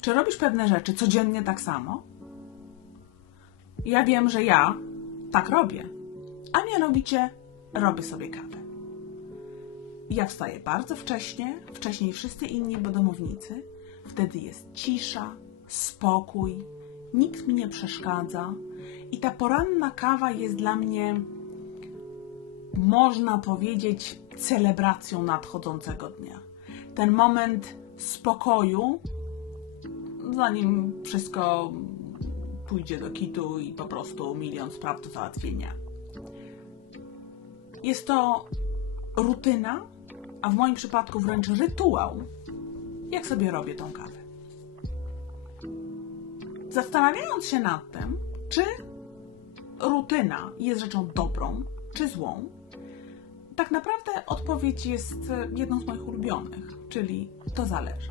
Czy robisz pewne rzeczy codziennie tak samo? Ja wiem, że ja tak robię. A mianowicie robię sobie kawę. Ja wstaję bardzo wcześnie, wcześniej wszyscy inni domownicy. Wtedy jest cisza, spokój, nikt mi nie przeszkadza. I ta poranna kawa jest dla mnie, można powiedzieć, celebracją nadchodzącego dnia. Ten moment spokoju, zanim wszystko pójdzie do kitu i po prostu milion spraw do załatwienia. Jest to rutyna, a w moim przypadku wręcz rytuał, jak sobie robię tą kawę. Zastanawiając się nad tym, czy rutyna jest rzeczą dobrą czy złą, tak naprawdę odpowiedź jest jedną z moich ulubionych, czyli to zależy.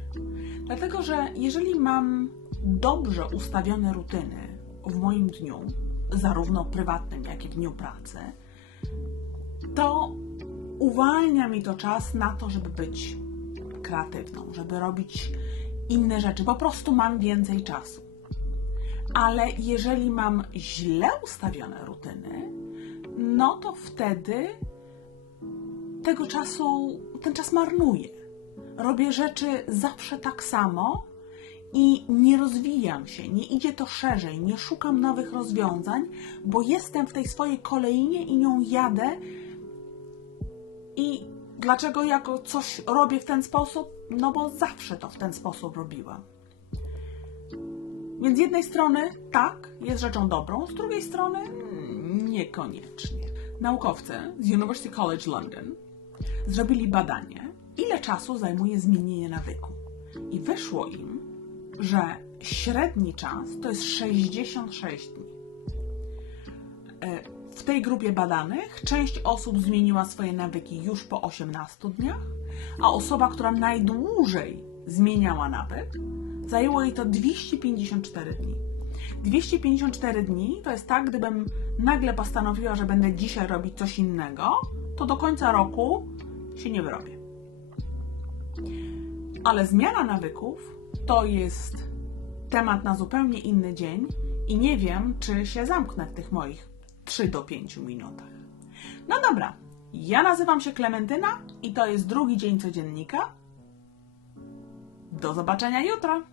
Dlatego, że jeżeli mam dobrze ustawione rutyny w moim dniu, zarówno prywatnym, jak i w dniu pracy, to uwalnia mi to czas na to, żeby być kreatywną, żeby robić inne rzeczy. Po prostu mam więcej czasu. Ale jeżeli mam źle ustawione rutyny, no to wtedy tego czasu, ten czas marnuję. Robię rzeczy zawsze tak samo i nie rozwijam się, nie idzie to szerzej, nie szukam nowych rozwiązań, bo jestem w tej swojej kolejnie i nią jadę. I dlaczego jako coś robię w ten sposób? No bo zawsze to w ten sposób robiłam. Więc z jednej strony tak, jest rzeczą dobrą, z drugiej strony niekoniecznie. Naukowcy z University College London zrobili badanie, ile czasu zajmuje zmienienie nawyku. I wyszło im, że średni czas to jest 66 dni. E, W tej grupie badanych część osób zmieniła swoje nawyki już po 18 dniach, a osoba, która najdłużej zmieniała nawyk, zajęło jej to 254 dni. 254 dni to jest tak, gdybym nagle postanowiła, że będę dzisiaj robić coś innego, to do końca roku się nie wyrobię. Ale zmiana nawyków to jest temat na zupełnie inny dzień i nie wiem, czy się zamknę w tych moich 3 do 5 minutach. No dobra, ja nazywam się Klementyna i to jest drugi dzień codziennika. Do zobaczenia jutro!